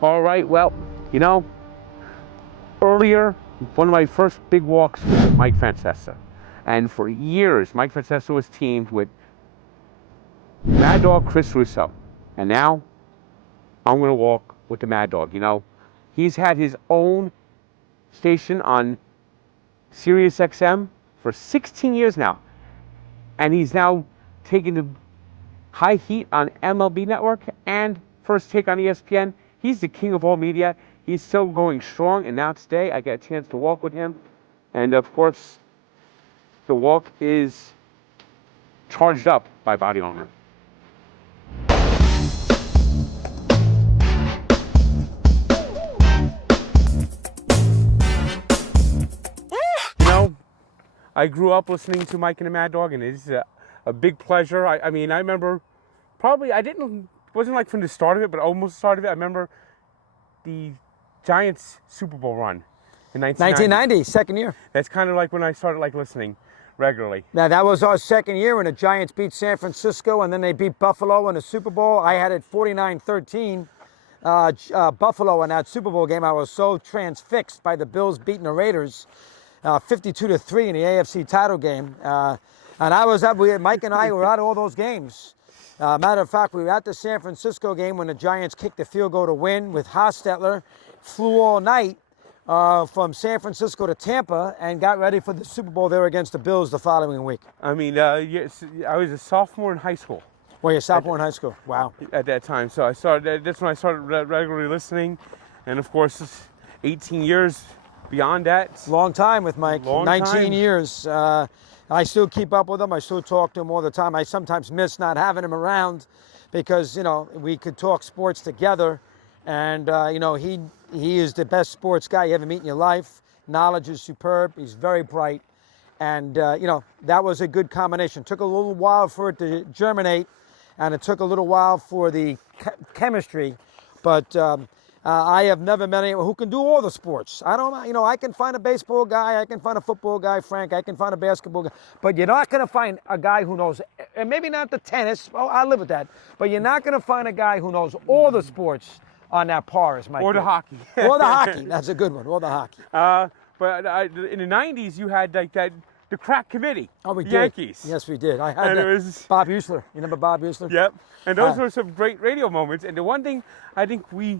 All right, well, you know, earlier, one of my first big walks was with Mike Francesa. And for years, Mike Francesa was teamed with Mad Dog Chris Russo. And now, I'm going to walk with the Mad Dog. You know, he's had his own station on Sirius XM for 16 years now. And he's now taking the high heat on MLB Network and First Take on ESPN. He's the king of all media. He's still going strong, and now today I get a chance to walk with him. And of course, the walk is charged up by BODYARMOR. You know, I grew up listening to Mike and the Mad Dog, and it's a big pleasure. I mean, I remember probably, wasn't like from the start of it, but almost the start of it. I remember the Giants Super Bowl run in 1990, second year. That's kind of like when I started like listening regularly. Now that was our second year when the Giants beat San Francisco and then they beat Buffalo in the Super Bowl. I had it 49-13, Buffalo in that Super Bowl game. I was so transfixed by the Bills beating the Raiders 52-3 in the AFC title game. And I was up, Mike and I were at all those games. Matter of fact, we were at the San Francisco game when the Giants kicked the field goal to win with Hostetler. Flew all night from San Francisco to Tampa and got ready for the Super Bowl there against the Bills the following week. I mean, yes, I was a sophomore in high school. Well, you're a sophomore in high school. Wow. At that time. So that's when I started regularly listening. And of course, 18 years beyond that. Long time with Mike. Long 19 time. years. I still keep up with him. I still talk to him all the time. I sometimes miss not having him around because, you know, we could talk sports together. And, you know, he is the best sports guy you ever meet in your life. Knowledge is superb. He's very bright. And, you know, that was a good combination. Took a little while for it to germinate, and it took a little while for the chemistry. But I have never met anyone who can do all the sports. I don't, you know, I can find a baseball guy, I can find a football guy, Frank, I can find a basketball guy, but you're not going to find a guy who knows, and maybe not the tennis, well, I live with that, but you're not going to find a guy who knows all the sports on that par as Mike. Or the hockey. Or the hockey, that's a good one, or the hockey. But in the 90s, you had like the crack committee. Oh, we the did. Yankees. Yes, we did. I had And that. it was Bob Usler. You remember Bob Usler? Yep. And those were some great radio moments. And the one thing I think we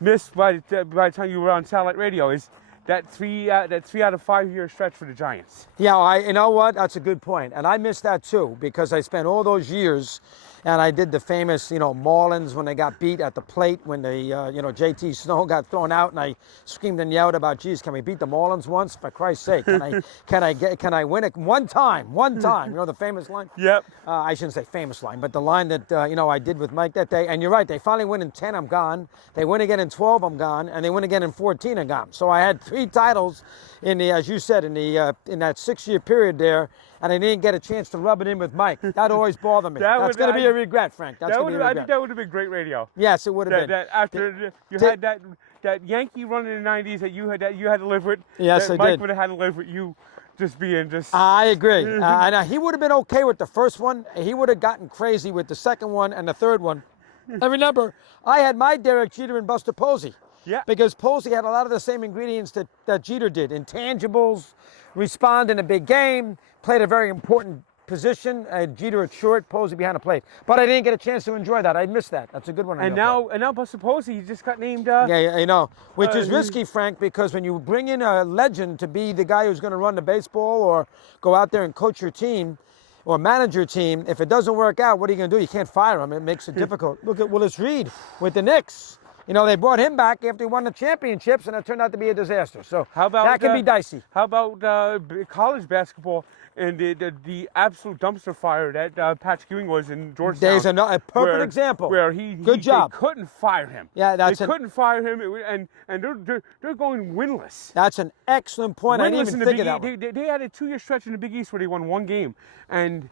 missed by the time you were on satellite radio is that 3 out of 5 year stretch for the Giants. Yeah, you know what? That's a good point. And I missed that too because I spent all those years and I did the famous, you know, Marlins when they got beat at the plate when they, you know, JT Snow got thrown out and I screamed and yelled about, geez, can we beat the Marlins once? For Christ's sake, can I win it one time? You know the famous line? Yep. I shouldn't say famous line, but the line that, you know, I did with Mike that day. And you're right, they finally win in 10, I'm gone. They win again in 12, I'm gone. And they win again in 14, I'm gone. So I had 3 titles in the, as you said, in that 6-year period there, and I didn't get a chance to rub it in with Mike. That always bothered me. That's going to be a regret, Frank. That's going to be a regret. I think that would have been great radio. Yes, it would have been. That after you had that Yankee run in the 90s that you had to live with. Yes, that I Mike did. would have had to live with you just being just. I agree. And he would have been okay with the first one. He would have gotten crazy with the second one and the third one. And remember, I had my Derek Jeter and Buster Posey. Yeah. Because Posey had a lot of the same ingredients that Jeter did. Intangibles, respond in a big game, played a very important position. Jeter at short, Posey behind the plate. But I didn't get a chance to enjoy that. I missed that. That's a good one. And now Buster Posey, he just got named. Yeah, I know. Which is risky, Frank, because when you bring in a legend to be the guy who's going to run the baseball or go out there and coach your team or manage your team, if it doesn't work out, what are you going to do? You can't fire him. It makes it difficult. Look at Willis Reed with the Knicks. You know, they brought him back after he won the championships, and it turned out to be a disaster. So that can be dicey. How about college basketball and the absolute dumpster fire that Patrick Ewing was in Georgetown? There's a perfect example. Where Good job. They couldn't fire him. Yeah, they couldn't fire him, and they're going winless. That's an excellent point. I didn't even think of that one. They had a 2-year stretch in the Big East where they won 1 game, and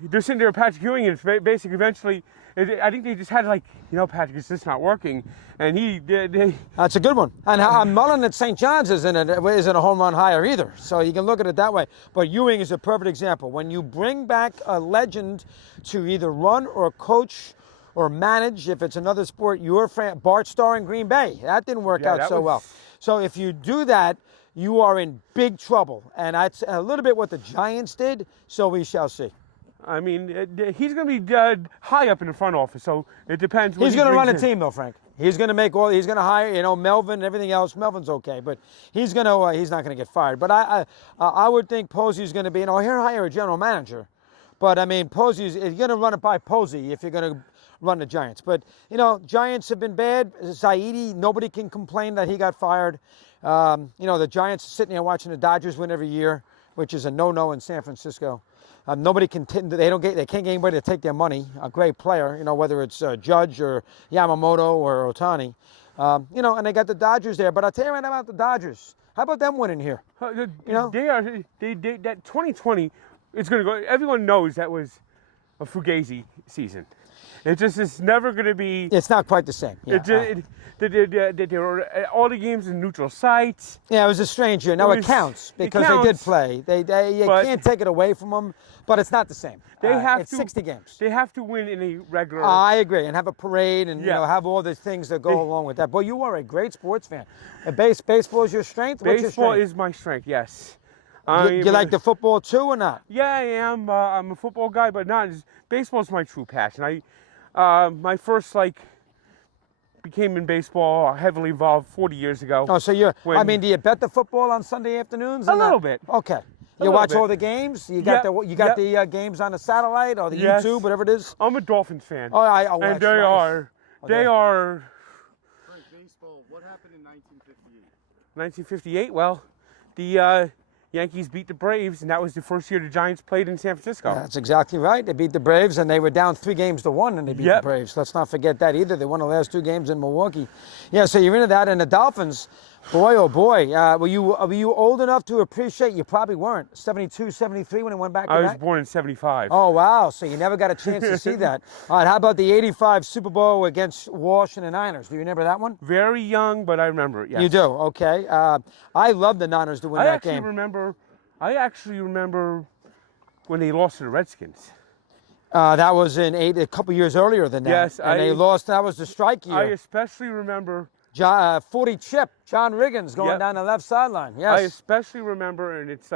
they're sitting there with Patrick Ewing, and it's basically eventually. I think they just had like, you know, Patrick, it's just not working, and he did. That's a good one. And Mullen at St. John's isn't a home run hire either, so you can look at it that way. But Ewing is a perfect example. When you bring back a legend to either run or coach or manage, if it's another sport, Bart Starr in Green Bay. That didn't work out so well. So if you do that, you are in big trouble. And that's a little bit what the Giants did, so we shall see. I mean, he's going to be high up in the front office, so it depends. He's going to run a team, though, Frank. He's going to he's going to hire, Melvin and everything else. Melvin's okay, but he's not going to get fired. But I would think Posey's going to be, he'll hire a general manager. But, I mean, Posey's, you're going to run it by Posey if you're going to run the Giants. But, Giants have been bad. Zaidi, nobody can complain that he got fired. The Giants are sitting here watching the Dodgers win every year, which is a no-no in San Francisco. Nobody can. They can't get anybody to take their money. A great player, whether it's Judge or Yamamoto or Ohtani, and they got the Dodgers there. But I'll tell you right now about the Dodgers. How about them winning here? That 2020. It's going to go. Everyone knows that was a fugazi season. It's never going to be. It's not quite the same. Yeah. There were all the games in neutral sites. Yeah, it was a strange year. Now it counts because they did play. You can't take it away from them, but it's not the same. It's 60 games. They have to win in a regular. I agree, and have a parade and have all the things that go along with that. Boy, you are a great sports fan. Baseball is your strength. What's your strength? Baseball is my strength. Yes. You like the football too, or not? Yeah, I am. I'm a football guy, but baseball is my true passion. My first became in baseball heavily involved 40 years ago. Oh, so do you bet the football on Sunday afternoons? A little bit. Okay. You watch all the games? You got the games on the satellite or the YouTube, whatever it is? I'm a Dolphins fan. And they are. Frank, baseball, what happened in 1958? 1958? Well, the Yankees beat the Braves, and that was the first year the Giants played in San Francisco. That's exactly right. They beat the Braves, and they were down 3-1, and they beat the Braves. Let's not forget that either. They won the last 2 games in Milwaukee. Yeah, so you're into that. And the Dolphins, boy, oh boy, were you old enough to appreciate? You probably weren't. 72, 73 when it went back to back? I was born in 75. Oh, wow. So you never got a chance to see that. All right, how about the 85 Super Bowl against Washington and the Niners? Do you remember that one? Very young, but I remember it, yes. You do? Okay. I love the Niners to win that game. I actually remember when they lost to the Redskins. That was a couple years earlier than that. Yes. They lost. That was the strike year. I especially remember 40 chip, John Riggins going down the left sideline. Yes. I especially remember, and it's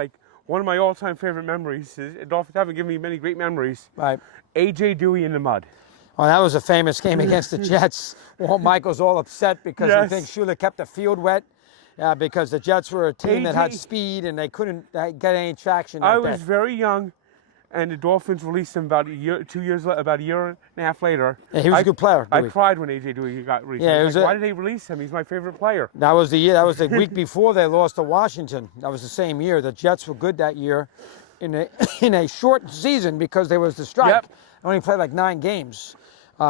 one of my all-time favorite memories. The Dolphins haven't given me many great memories. Right. A.J. Dewey in the mud. Well, that was a famous game against the Jets. Walt Michael's all upset because he thinks Shula kept the field wet. Because the Jets were a team that had speed and they couldn't get any traction. I was very young, and the Dolphins released him about a year and a half later. Yeah, he was a good player. I cried when A.J. Dewey got released. Yeah, why did they release him? He's my favorite player. That was the year. That was the week before they lost to Washington. That was the same year. The Jets were good that year, in a short season because there was the strike. Yep. They only played 9 games.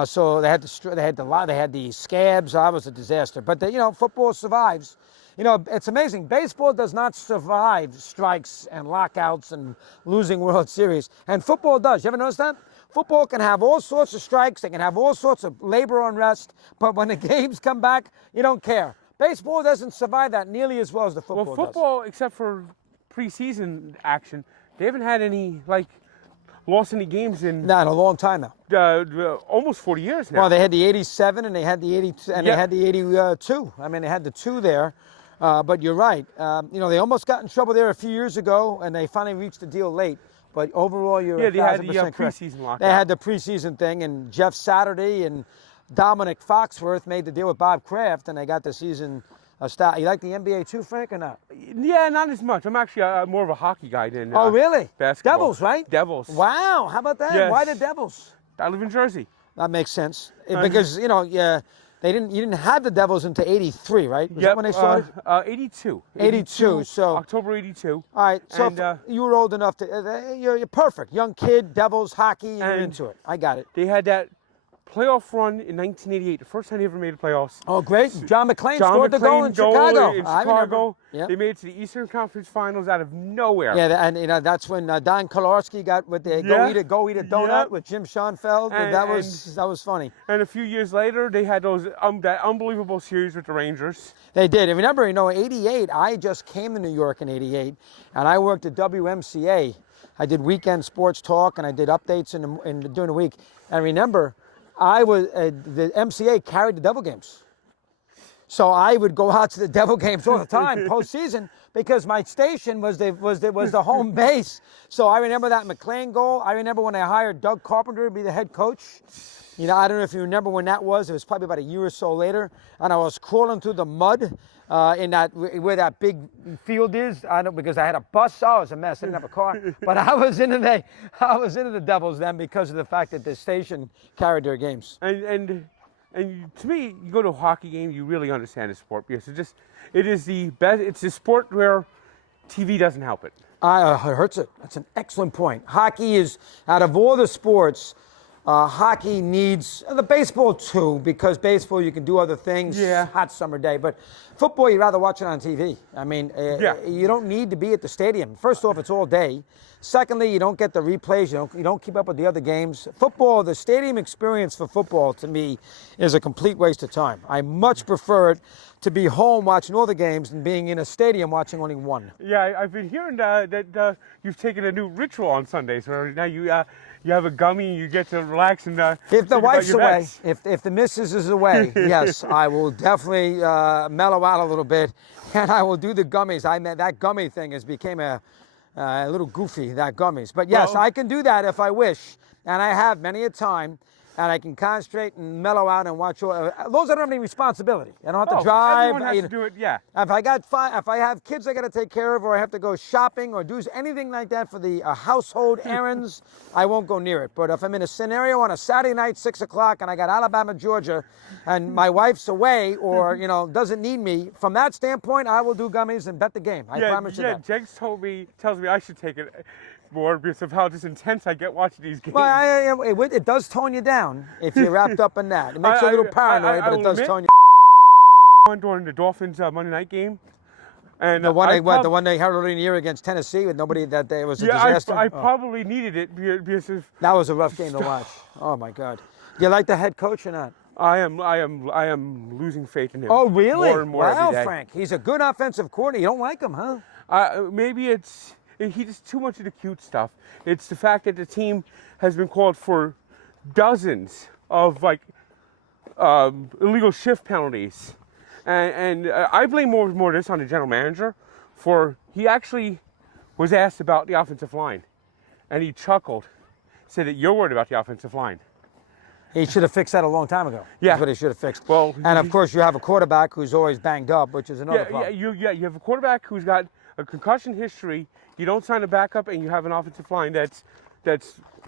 So they had the scabs. That was a disaster. But football survives. It's amazing. Baseball does not survive strikes and lockouts and losing World Series. And football does. You ever notice that? Football can have all sorts of strikes. They can have all sorts of labor unrest. But when the games come back, you don't care. Baseball doesn't survive that nearly as well as the football does. Well, football, except for preseason action, they haven't had any, lost any games in a long time now. Almost 40 years now. Well, they had the 87 and they had the 82 and they had the 82. I mean, they had the 2 there. But you're right. They almost got in trouble there a few years ago, and they finally reached the deal late. But overall, you're 1,000% they had the correct. preseason lockout. They had the preseason thing, and Jeff Saturday and Dominic Foxworth made the deal with Bob Kraft, and they got the season start. You like the NBA too, Frank, or not? Yeah, not as much. I'm actually more of a hockey guy than oh, really? Basketball. Devils, right? Devils. Wow, how about that? Yes. Why the Devils? I live in Jersey. That makes sense. Because, you didn't have the Devils until 83, right? Was that when they started? 82. 82, so October 82. All right, so you were old enough to, you're perfect. Young kid, Devils, hockey, and you're into it. I got it. They had that playoff run in 1988, the first time they ever made the playoffs. Oh, great. John McClain scored the goal in Chicago. I remember. Yep. They made it to the Eastern Conference Finals out of nowhere. Yeah, and that's when Don Kolarski got with the go eat a donut with Jim Schoenfeld. That was funny. And a few years later, they had that unbelievable series with the Rangers. They did. And remember, 88, I just came to New York in 88, and I worked at WMCA. I did weekend sports talk, and I did updates during the week. And remember, I was the MCA carried the Devil games. So I would go out to the Devil games all the time, postseason, because my station was the home base. So I remember that McLean goal. I remember when I hired Doug Carpenter to be the head coach. You know, I don't know if you remember when that was. It was probably about a year or so later, and I was crawling through the mud in that where that big field is. I know because I had a bus. Oh, it was a mess. I didn't have a car, but I was into the Devils then because of the fact that the station carried their games. And to me, you go to a hockey game, you really understand the sport because it is the best. It's a sport where TV doesn't help it. It hurts it. That's an excellent point. Hockey is, out of all the sports, hockey needs the baseball too, because baseball you can do other things. Yeah. Hot summer day, but football you'd rather watch it on TV. I mean, you don't need to be at the stadium. First off, it's all day. Secondly, you don't get the replays. You don't keep up with the other games. Football, the stadium experience for football to me is a complete waste of time. I much prefer it to be home watching all the games than being in a stadium watching only one. Yeah, I've been hearing that you've taken a new ritual on Sundays where now you have a gummy and you get to relax and if the wife's away, bets. if the missus is away, yes, I will definitely mellow out a little bit, and I will do the gummies. That gummy thing has became a little goofy, that gummies. But yes, Well, I can do that if I wish, and I have many a time. And I can concentrate and mellow out and watch. Those I don't have any responsibility. I don't have to drive. Everyone has to do it, yeah. If I have kids I got to take care of, or I have to go shopping or do anything like that for the household errands, I won't go near it. But if I'm in a scenario on a Saturday night, 6 o'clock, and I got Alabama, Georgia, and my wife's away or doesn't need me, from that standpoint, I will do gummies and bet the game. I promise you that. Jegs tells me I should take it more because of how just intense I get watching these games. Well, it does tone you down if you're wrapped up in that. It makes you a little paranoid, but it does tone you. One during the Dolphins Monday night game, and the one they had early in the year against Tennessee with nobody that day, it was a disaster. I probably needed it because of that was a rough game to watch. Oh my God! Do you like the head coach or not? I am losing faith in him. Oh really? More and more every day. Frank, he's a good offensive coordinator. You don't like him, huh? Maybe he does too much of the cute stuff. It's the fact that the team has been called for dozens of illegal shift penalties, and I blame more of this on the general manager. For he actually was asked about the offensive line, and he chuckled, said that you're worried about the offensive line. He should have fixed that a long time ago. Yeah. That's what he should have fixed. Well, and of course you have a quarterback who's always banged up, which is another problem. You have a quarterback who's got a concussion history. You don't sign a backup, and you have an offensive line that's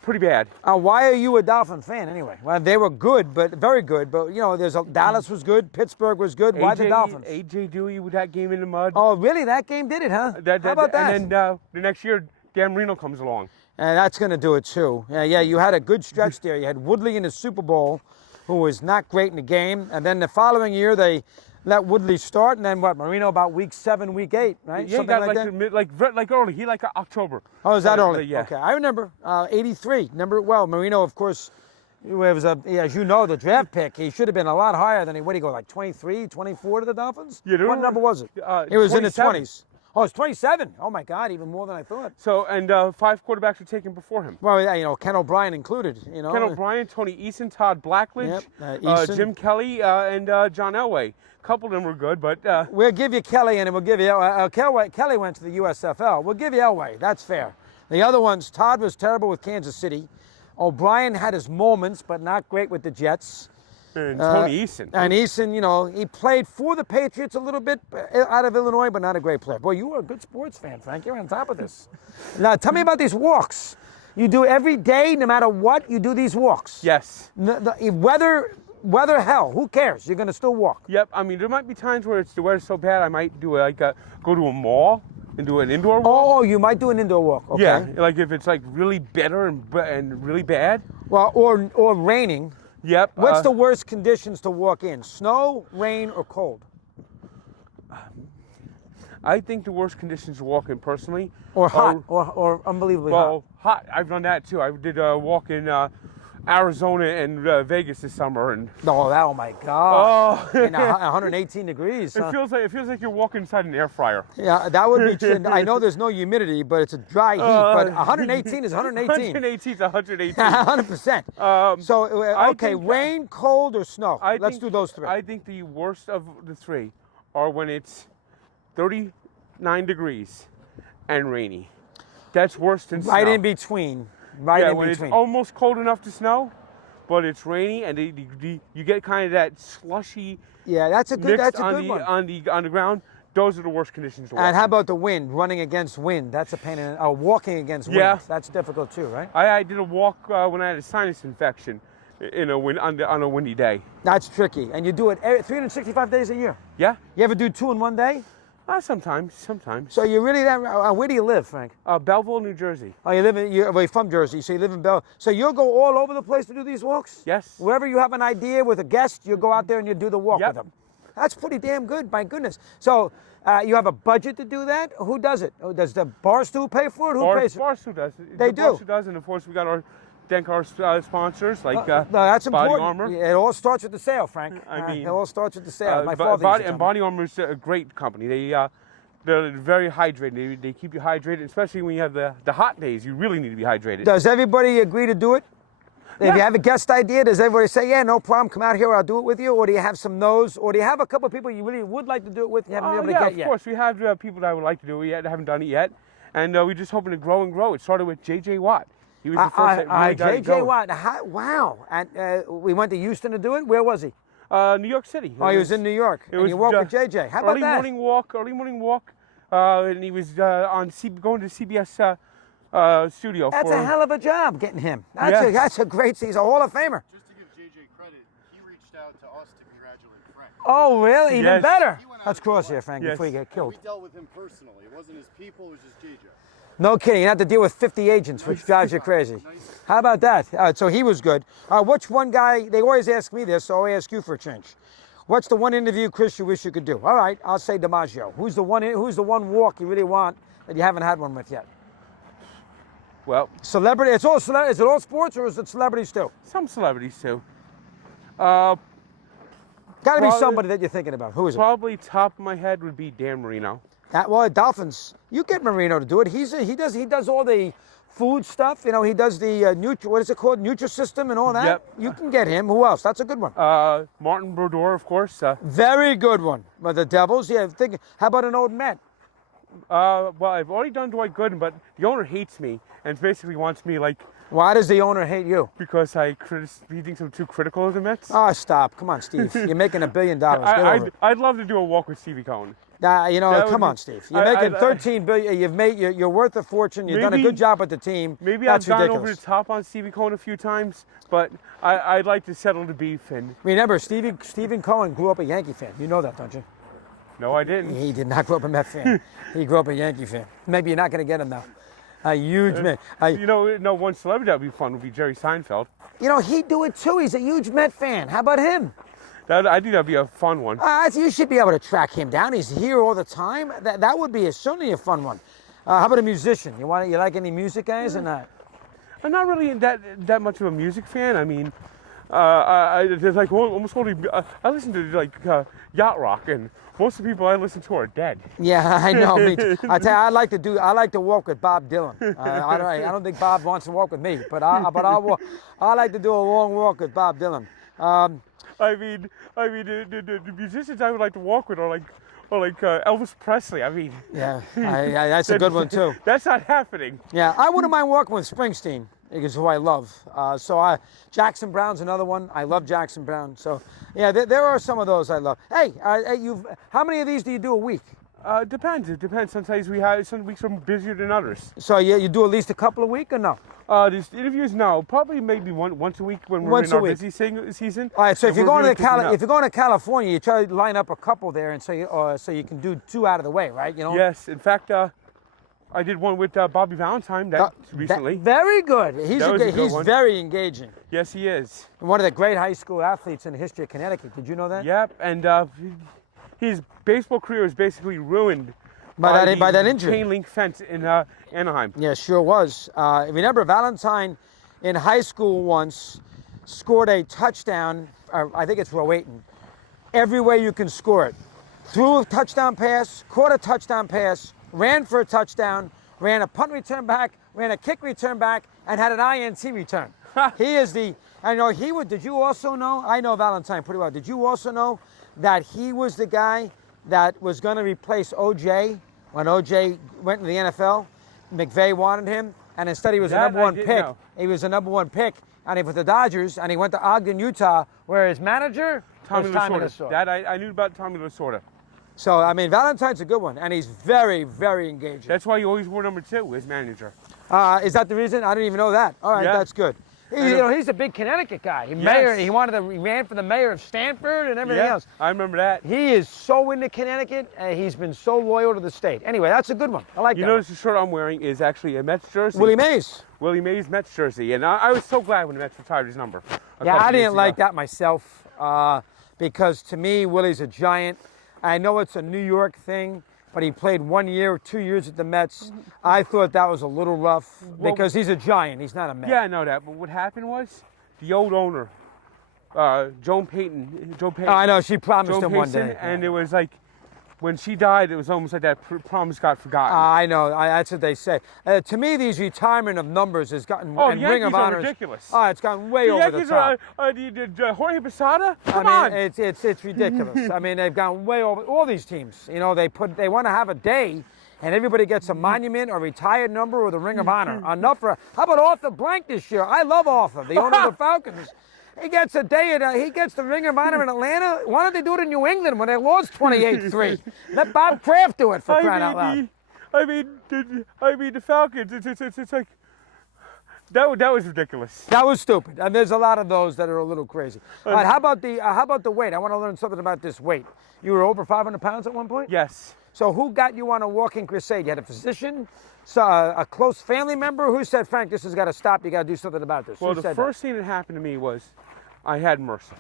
pretty bad. Why are you a Dolphin fan anyway? Well, they were good, but very good. But Dallas was good, Pittsburgh was good. Why the Dolphins? AJ Dewey with that game in the mud. Oh, really? That game did it, huh? How about that? And then the next year, Dan Marino comes along. And that's going to do it too. Yeah, you had a good stretch there. You had Woodley in the Super Bowl, who was not great in the game, and then the following year they let Woodley start, and then Marino about week 7, week 8, right? Yeah, something he got that. like early. He like October. Oh, is that early? Yeah. Okay, I remember 83. Remember it well. Marino, of course, was as you know, the draft pick. He should have been a lot higher than what did he go, like 23, 24 to the Dolphins? Yeah. What number was it? It was 27. In the 20s. Oh, it's 27. Oh my God, even more than I thought. So, and 5 quarterbacks were taken before him. Well, Ken O'Brien included. Ken O'Brien, Tony Eason, Todd Blackledge, Jim Kelly, and John Elway. A couple of them were good, but we'll give you Kelly, and we'll give you Kelly went to the USFL. We'll give you Elway. That's fair. The other ones, Todd was terrible with Kansas City. O'Brien had his moments, but not great with the Jets. And Tony Eason. And Eason, he played for the Patriots a little bit out of Illinois, but not a great player. Boy, you are a good sports fan, Frank. You're on top of this. Now, tell me about these walks. You do every day, no matter what, you do these walks. Yes. Weather, hell, who cares? You're going to still walk. Yep. I mean, there might be times where the weather's so bad, I might do go to a mall and do an indoor walk. Oh, you might do an indoor walk. Okay. Yeah, like if it's like really bitter and really bad. Well, or raining. Yep. What's the worst conditions to walk in? Snow, rain, or cold? I think the worst conditions to walk in personally. Or hot, or unbelievably hot. Well, hot. I've done that too. I did a walk in Arizona and Vegas this summer, and Oh my God! oh, And 118 degrees. it Huh? feels like you're walking inside an air fryer. Yeah, that would be true. I know there's no humidity, but it's a dry heat. But 118 is 118. 118 is 118. 100%. So, I okay, think- rain, cold, or snow? Let's think- do those three. I think the worst of the three are when it's 39 degrees and rainy. That's worse than snow. Right in between. Right Yeah, in when between. it's almost cold enough to snow, but it's rainy, and you get kind of that slushy Yeah, that's a good. mix That's a on good the one. on the ground. Those are the worst conditions to walk And how in. about the wind? Running against wind. That's a pain in. Walking against wind. Yeah. That's difficult too, right? I did a walk when I had a sinus infection in a on a windy day. That's tricky. And you do it 365 days a year. Yeah, You ever do 2 in one day? sometimes. So you really that? Where do you live, Frank? Belleville, New Jersey. Oh, you're from Jersey, so you live in Bell. So you'll go all over the place to do these walks? Yes. Wherever you have an idea with a guest, you go out there and you do the walk Yep. with them. That's pretty damn good, my goodness. So you have a budget to do that? Who does it? Does the Barstool pay for it? Who pays for it? Barstool does. They The do. Barstool does, and of course we got our sponsors like No, that's Body important. Armor. It all starts with the sale, Frank. I mean, it all starts with the sale. My Bo- father Body, used to and tell me. Body Armor is a great company. They're very hydrated. They keep you hydrated, especially when you have the hot days. You really need to be hydrated. Does everybody agree to do it? If Yeah. you have a guest idea, does everybody say, yeah, no problem, come out here, I'll do it with you? Or do you have some no's? Or do you have a couple of people you really would like to do it with, you haven't been able yeah, to get of yet? course. We have people that would like to do it yet, haven't done it yet. And we're just hoping to grow and grow. It started with J.J. Watt. He was the first that really got it J.J. going. Watt, wow. And we went to Houston to do it? Where was he? New York City. Oh, he was in New York. And you walked with J.J. How about early that? morning walk. And he was going to CBS studio. That's for, a hell of a job getting him. That's a great, he's a Hall of Famer. Just to give JJ credit, he reached out to us to congratulate Frank. Oh, really? Even Yes. better. He went out Let's of cross his here, way. Frank, Yes. before you get And killed. we dealt with him personally. It wasn't his people, it was just JJ. No kidding. You have to deal with 50 agents, which drives you crazy. How about that? So he was good. Which one guy, they always ask me this, so I'll ask you for a change. What's the one interview, Chris, you wish you could do? All right, I'll say DiMaggio. Who's the one walk you really want that you haven't had one with yet? Well, Celebrity, it's all celebrity. Is it all sports or is it celebrities too? some celebrities too. Got to be Probably- somebody that you're thinking about. Who is it? Probably top of my head would be Dan Marino. Well, Dolphins. You get Marino to do it. He does all the food stuff. You know, he does the what is it called? Nutrisystem and all that. Yep. You can get him. Who else? That's a good one. Martin Brodeur, of course. Very good one. But the Devils, yeah. How about an old Met? Well, I've already done Dwight Gooden, but the owner hates me and basically wants me like Why does the owner hate you? because he thinks I'm too critical of the Mets. Oh, stop. Come on, Steve. You're making $1 billion. Get over it. I'd love to do a walk with Stevie Cohen. You know, that would come be- on, Steve. You're making I- $13 billion. You're worth a fortune. You've done a Maybe- good job with the team. Maybe That's I've gone ridiculous. over the top on Stevie Cohen a few times, but I'd like to settle the beef. And Remember, Stephen Cohen grew up a Yankee fan. You know that, don't you? no, I didn't. He did not grow up a Met fan. He grew up a Yankee fan. Maybe you're not going to get him now. A huge man. You know, one celebrity that would be fun would be Jerry Seinfeld. He'd do it too. He's a huge Met fan. How about him? I think that'd be a fun one. You should be able to track him down. He's here all the time. That would be certainly a fun one. How about a musician? You like any music guys or not? I'm not really that much of a music fan. I mean, there's like almost only I listen to like yacht rock, and most of the people I listen to are dead. Yeah, I know. Me too. I tell you, I like to walk with Bob Dylan. I don't think Bob wants to walk with me, but I'll walk. I like to do a long walk with Bob Dylan. I mean, the musicians I would like to walk with are like Elvis Presley. I mean, Yeah, that's a good one too. That's not happening. Yeah, I wouldn't mind working with Springsteen, is who I love. Jackson Brown's another one. I love Jackson Brown. So, yeah, there are some of those I love. Hey, how many of these do you do a week? Depends. It depends. Sometimes some weeks are busier than others. So you do at least a couple a week or no? These interviews now probably maybe once a week when we're Once in a our week. busy season. All right. So and if you're we're going really to picking up. if you're going to California, you try to line up a couple there, and so you can do 2 out of the way, right? Yes. In fact, I did one with Bobby Valentine recently. Very good. He's one. very engaging. Yes, he is. One of the great high school athletes in the history of Connecticut. Did you know that? Yep. And his baseball career was basically ruined By that injury. chain link fence in Anaheim. Yeah, sure was. Remember Valentine in high school once, scored a touchdown, I think it's Rowayton, every way you can score it. Threw a touchdown pass, caught a touchdown pass, ran for a touchdown, ran a punt return back, ran a kick return back, and had an INT return. He is the, I know he would, did you also know, I know Valentine pretty well, did you also know that he was the guy that was going to replace OJ when OJ went to the NFL? McVay wanted him, and instead he was the number one pick. Know. He was the number one pick, and he put the Dodgers, and he went to Ogden, Utah, where his manager was Tommy Lasorda. That I knew about Tommy Lasorda. So, I mean, Valentine's a good one, and he's very, very engaging. That's why he always wore number 2, his manager. Is that the reason? I didn't even know that. All right, Yeah. that's good. He's a big Connecticut guy. He ran for the mayor of Stanford and everything else. I remember that. He is so into Connecticut, and he's been so loyal to the state. Anyway, that's a good one. I like that. You notice the shirt I'm wearing is actually a Mets jersey. Willie Mays. Willie Mays Mets jersey, and I was so glad when the Mets retired his number. Yeah, I didn't like that myself because to me, Willie's a Giant. I know it's a New York thing, but he played 1 year or 2 years at the Mets. I thought that was a little rough because he's a Giant. He's not a Met. Yeah, I know that. But what happened was the old owner, Joan Payton. I know, she promised him one Payson, day. and it was like, when she died, it was almost like that promise got forgotten. I know. That's what they say. To me, these retirement of numbers has gotten and Ring of Honor. Ridiculous. Oh, it's gone way over the top. Jorge Posada? Come on. on. It's ridiculous. I mean, they've gone way over. All these teams, you know, they want to have a day, and everybody gets a monument or retired number or the Ring of Honor. Enough for. How about Arthur Blank this year? I love Arthur, the owner of the Falcons. He gets a day, he gets the Ring of Honor in Atlanta. Why don't they do it in New England when they lost 28-3? Let Bob Kraft do it for crying out loud. I mean, the Falcons. It's like that was ridiculous. That was stupid, and there's a lot of those that are a little crazy. All right, how about the weight? I want to learn something about this weight. You were over 500 pounds at one point? Yes. So who got you on a walking crusade? You had a physician, a close family member who said, Frank, this has got to stop. You got to do something about this. Well, the first thing that happened to me was I had MRSA.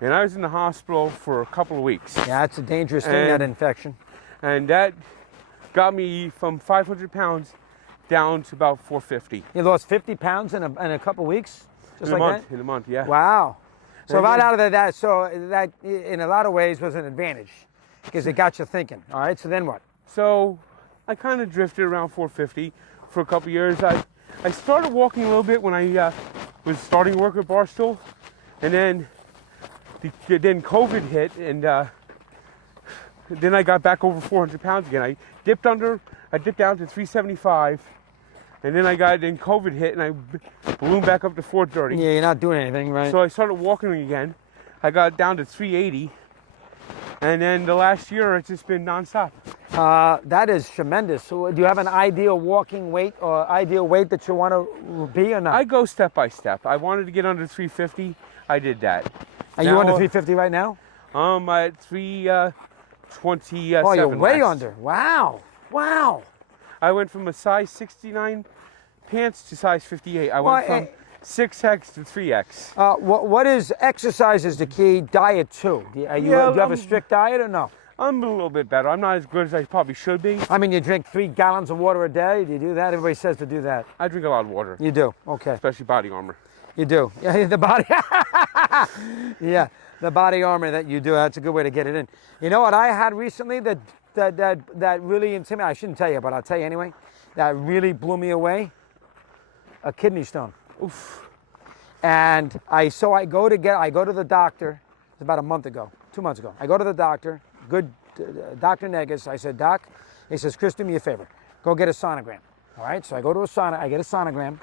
And I was in the hospital for a couple of weeks. Yeah, that's a dangerous thing, that infection. And that got me from 500 pounds down to about 450. You lost 50 pounds in a couple of weeks? Just like that? In a month, yeah. Wow. So right out of that, that in a lot of ways was an advantage because it got you thinking. All right, so then what? So I kind of drifted around 450 for a couple of years. I started walking a little bit when I was starting work at Barstool, and then COVID hit, and then I got back over 400 pounds again. I dipped down to 375, and then COVID hit, and I ballooned back up to 430. Yeah, you're not doing anything, right? So I started walking again. I got down to 380, and then the last year it's just been nonstop. That is tremendous. So do you have an ideal walking weight or ideal weight that you want to be or not? I go step by step. I wanted to get under 350. I did that. Are you under 350 right now? I'm at 327. Oh, you're way last. under. Wow. Wow. I went from a size 69 pants to size 58. I went from 6X to 3X. What is exercise is the key, diet too? Do you have a strict diet or no? I'm a little bit better. I'm not as good as I probably should be. I mean, you drink 3 gallons of water a day. Do you do that? Everybody says to do that. I drink a lot of water. You do? Okay. Especially Body Armor. You do? Yeah, the body. Yeah, the Body Armor that you do. That's a good way to get it in. You know what I had recently that really intimidated? I shouldn't tell you, but I'll tell you anyway. That really blew me away. A kidney stone. Oof. And I go to the doctor. It's about 2 months ago. I go to the doctor. Good Dr. Negus. I said, Doc, he says, Chris, do me a favor. Go get a sonogram. All right, so I go to I get a sonogram.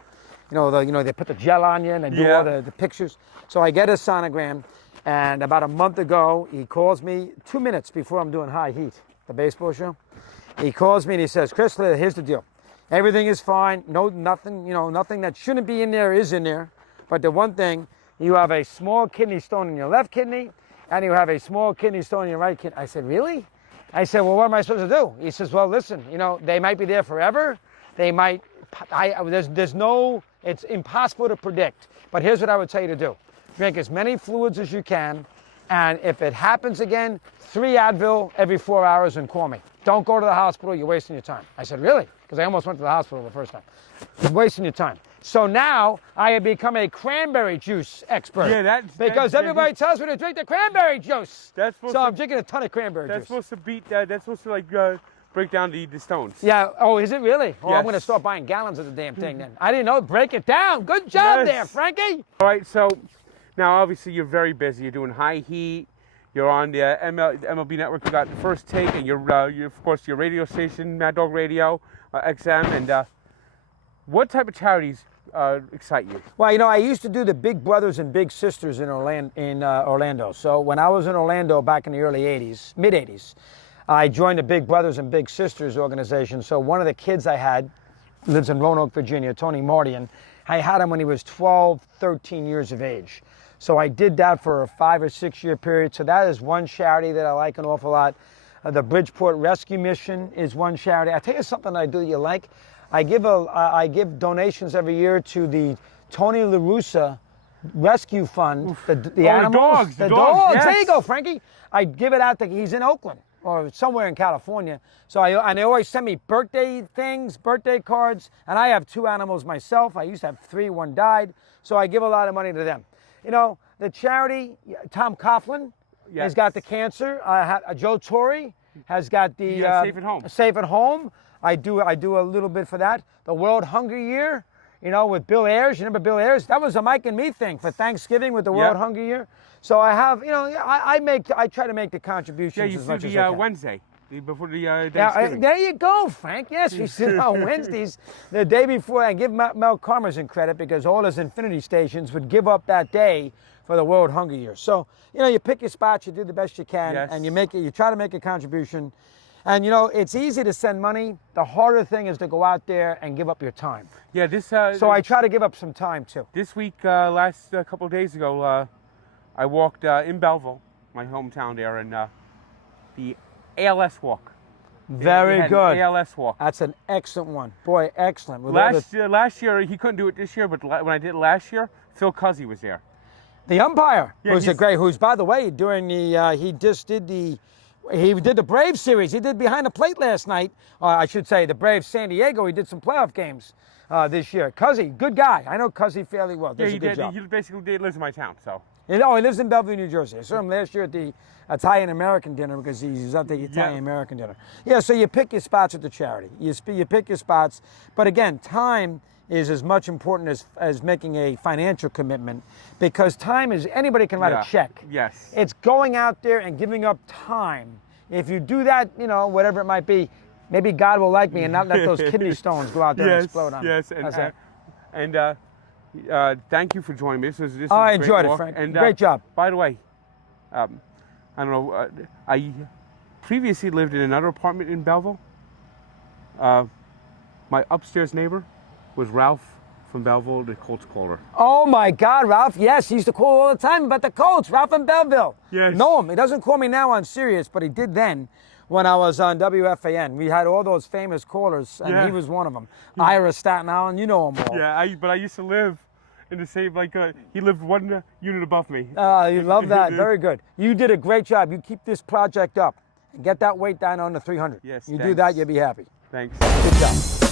They put the gel on you and they do all the pictures. So I get a sonogram, and about a month ago, he calls me 2 minutes before I'm doing High Heat, the baseball show. He calls me and he says, Chris, here's the deal. Everything is fine. Nothing that shouldn't be in there is in there. But the one thing, you have a small kidney stone in your left kidney, and you have a small kidney stone in your right kidney. I said, really? I said, well, what am I supposed to do? He says, well, listen, they might be there forever. They might, it's impossible to predict. But here's what I would tell you to do. Drink as many fluids as you can, and if it happens again, 3 Advil every 4 hours and call me. Don't go to the hospital, you're wasting your time. I said, really? Because I almost went to the hospital the first time. You're wasting your time. So now I have become a cranberry juice expert. Yeah, because everybody tells me to drink the cranberry juice. That's supposed so to, I'm drinking a ton of cranberry that's juice. supposed to beat. That's supposed to like break down the stones. Yeah. Oh, is it really? Oh, I'm Yes. going to start buying gallons of the damn thing then. I didn't know. Break it down. Good job Yes. there, Frankie. All right. So now obviously you're very busy. You're doing high heat. You're on the MLB Network. You got the First Take, and you're of course your radio station, Mad Dog Radio, XM. And what type of charities excite you? Well, you know, I used to do the Big Brothers and Big Sisters in Orlando. So when I was in Orlando back in the early 80s, mid 80s, I joined the Big Brothers and Big Sisters organization. So one of the kids I had lives in Roanoke, Virginia, Tony Mardian. I had him when he was 12, 13 years of age. So I did that for a 5 or 6 year period. So that is one charity that I like an awful lot. The Bridgeport Rescue Mission is one charity. I'll tell you something I do that you like. I give donations every year to the Tony La Russa Rescue Fund. The animals. The dogs. Yes. There you go, Frankie. I give it out he's in Oakland or somewhere in California. So they always send me birthday things, birthday cards, and I have 2 animals myself. I used to have 3, 1 died. So I give a lot of money to them. You know, the charity, Tom Coughlin has got the cancer. Joe Torre has got the Safe at Home. Safe at Home. I do a little bit for that. The World Hunger Year, you know, with Bill Ayers. You remember Bill Ayers? That was a Mike and me thing for Thanksgiving with the World Hunger Year. So I have, you know, I try to make the contributions as much as I can. Wednesday before the Thanksgiving. There you go, Frank. Yes, we sit on Wednesdays. The day before, I give Mel Karmazin credit because all his Infinity stations would give up that day for the World Hunger Year. So, you know, you pick your spots, you do the best you can, and you try to make a contribution. And, you know, it's easy to send money. The harder thing is to go out there and give up your time. Yeah, this. So I try to give up some time, too. This week, last couple of days ago, I walked in Belleville, my hometown there, and the ALS walk. Very good. ALS walk. That's an excellent one. Boy, excellent. Last year, he couldn't do it this year, but when I did it last year, Phil Cuzzy was there. The umpire, who's, by the way, during the, he did the Braves series. He did Behind the Plate last night. I should say the Braves San Diego. He did some playoff games this year. Cuzzy, good guy. I know Cuzzy fairly well. Does a good job. He basically lives in my town, so. You know, he lives in Bellevue, New Jersey. I saw him last year at the Italian-American dinner because he's at the Italian-American dinner. Yeah, so you pick your spots at the charity. You pick your spots. But again, time is as much important as making a financial commitment because time is, anybody can write a check. Yes. It's going out there and giving up time. If you do that, you know, whatever it might be, maybe God will like me and not let those kidney stones go out there and explode on me. Yes, and thank you for joining me. This is I a great enjoyed walk. it, Frank. And, great job. By the way, I don't know, I previously lived in another apartment in Belleville. My upstairs neighbor was Ralph from Belleville, the Colts caller. Oh my God, Ralph. Yes, he used to call all the time about the Colts. Ralph in Belleville. Yes. Know him. He doesn't call me now on Sirius, but he did then when I was on WFAN. We had all those famous callers, and he was one of them. Ira, Staten Island, you know them all. Yeah, but I used to live in the same, he lived 1 unit above me. You love that. Very good. You did a great job. You keep this project up and get that weight down under 300. Yes, You do that, you'll be happy. Thanks. Good job.